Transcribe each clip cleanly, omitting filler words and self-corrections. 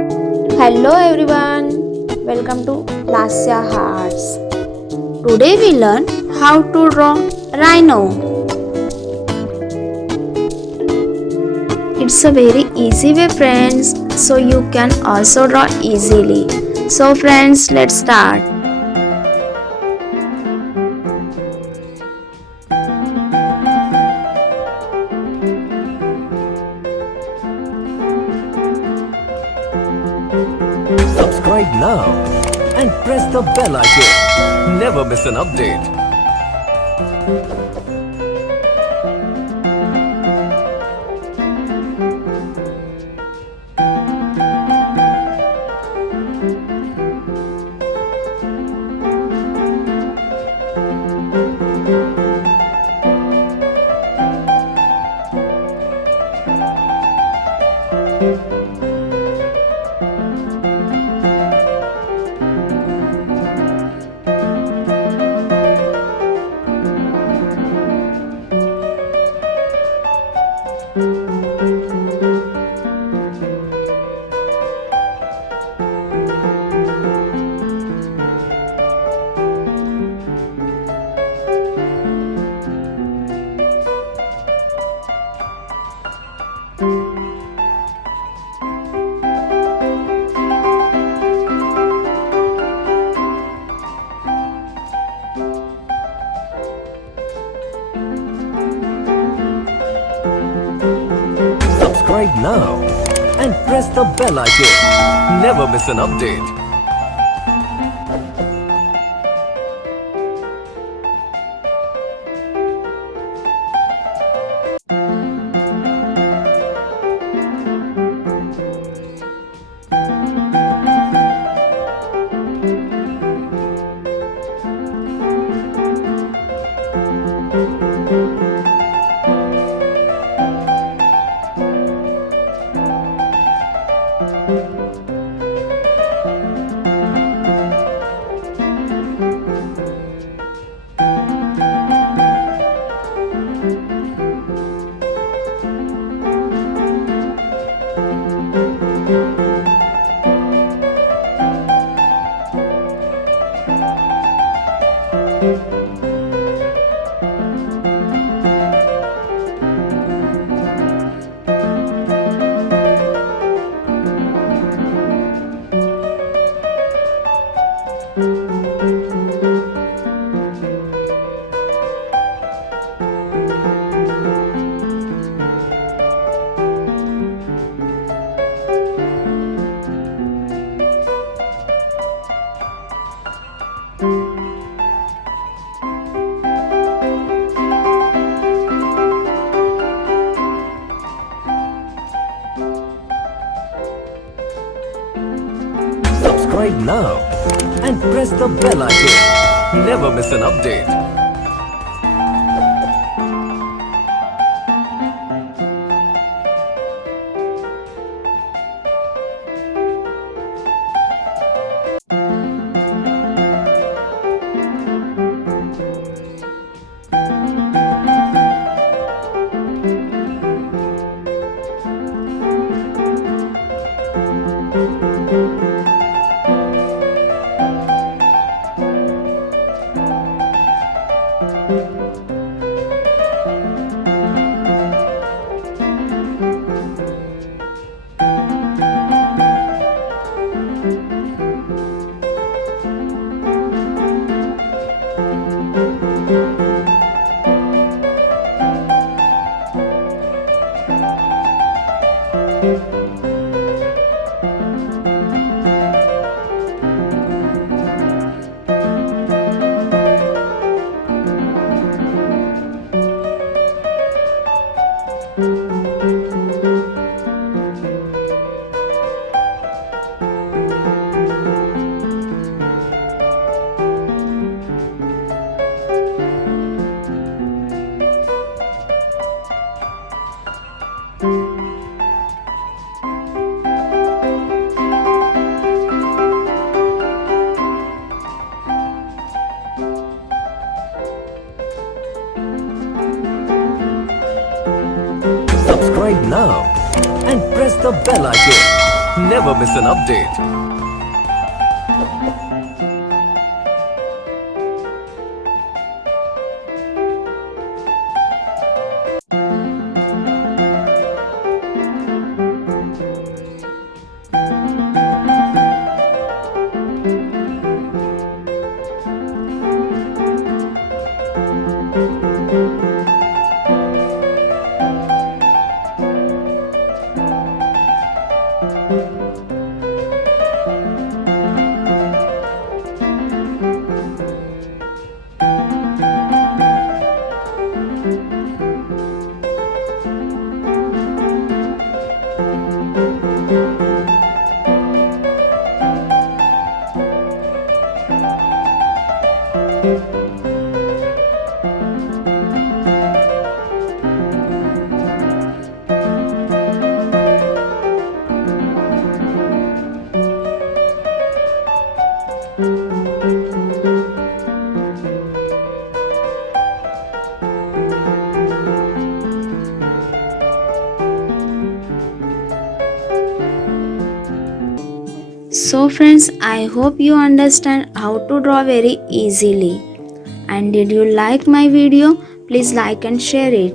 Hello everyone, welcome to Lasya Hearts. Today we learn how to draw rhino. It's a very easy way friends, so you can also draw easily. So friends, let's start. Subscribe now and press the bell icon. Never miss an update. Subscribe now and press the bell icon. Never miss an update. Subscribe now and press the bell icon. Never miss an update. Subscribe now and press the bell icon. never miss an update. So friends, I hope you understand how to draw very easily. And did you like my video? Please like and share it.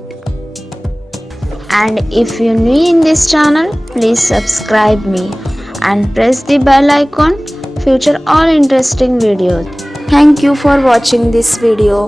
And if you're new in this channel, please subscribe me and press the bell icon future all interesting videos. Thank you for watching this video.